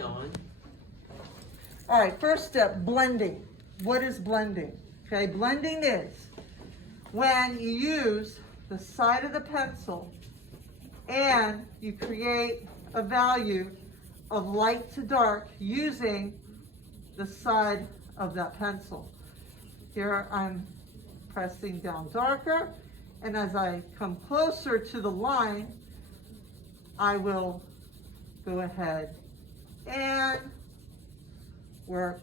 going. All right, first step, blending. What is blending? Okay, blending is when you use the side of the pencil and you create a value of light to dark using the side of that pencil. Here I'm pressing down darker, and as I come closer to the line, I will go ahead and work.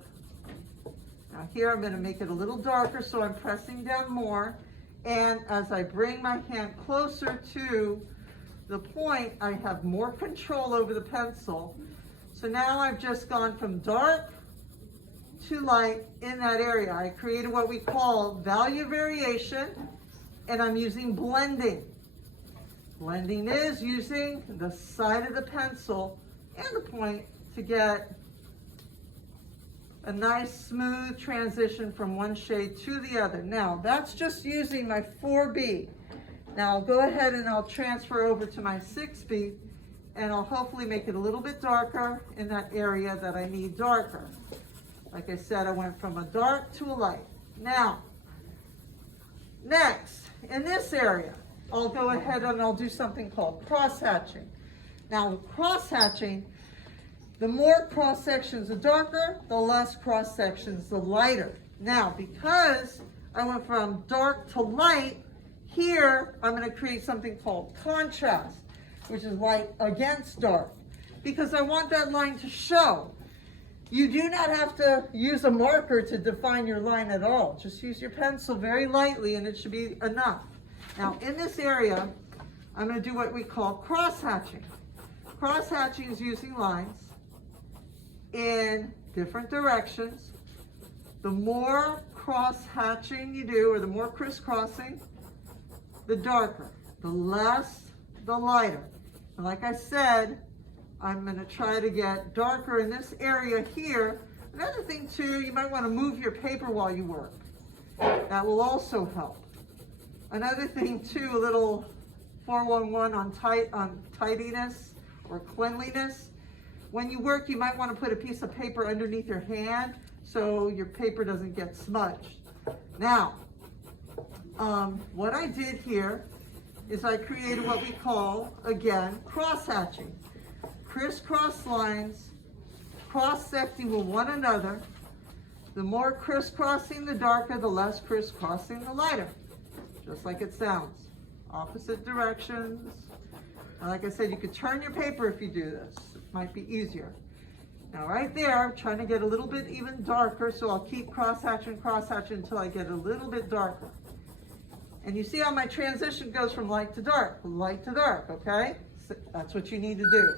Now here I'm going to make it a little darker, so I'm pressing down more, and as I bring my hand closer to the point, I have more control over the pencil. So now I've just gone from dark to light in that area. I created what we call value variation, and I'm using blending. Blending is using the side of the pencil and the point to get a nice smooth transition from one shade to the other. Now that's just using my 4B. Now I'll go ahead and I'll transfer over to my 6B, and I'll hopefully make it a little bit darker in that area that I need darker. Like I said, I went from a dark to a light. Now, next, in this area, I'll go ahead and I'll do something called cross-hatching. Now, with cross-hatching, the more cross-sections, the darker, the less cross-sections, the lighter. Now, because I went from dark to light, here I'm going to create something called contrast, which is light against dark, because I want that line to show. You do not have to use a marker to define your line at all. Just use your pencil very lightly and it should be enough. Now in this area, I'm going to do what we call cross-hatching. Cross-hatching is using lines in different directions. The more cross-hatching you do, or the more crisscrossing, the darker. The less, the lighter. And like I said, I'm going to try to get darker in this area here. Another thing too, you might want to move your paper while you work. That will also help. Another thing too, a little 411 on tidiness or cleanliness. When you work, you might want to put a piece of paper underneath your hand so your paper doesn't get smudged. Now, what I did here is I created what we call, again, cross-hatching. Crisscross lines, cross-secting with one another. The more crisscrossing, the darker, the less crisscrossing, the lighter. Just like it sounds. Opposite directions. And like I said, you could turn your paper if you do this. It might be easier. Now right there, I'm trying to get a little bit even darker, so I'll keep cross-hatching until I get a little bit darker. And you see how my transition goes from light to dark, okay? So that's what you need to do.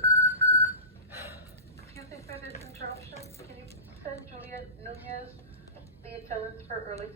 Excuse me for this interruption. Can you send Juliet Nunez the attendance for early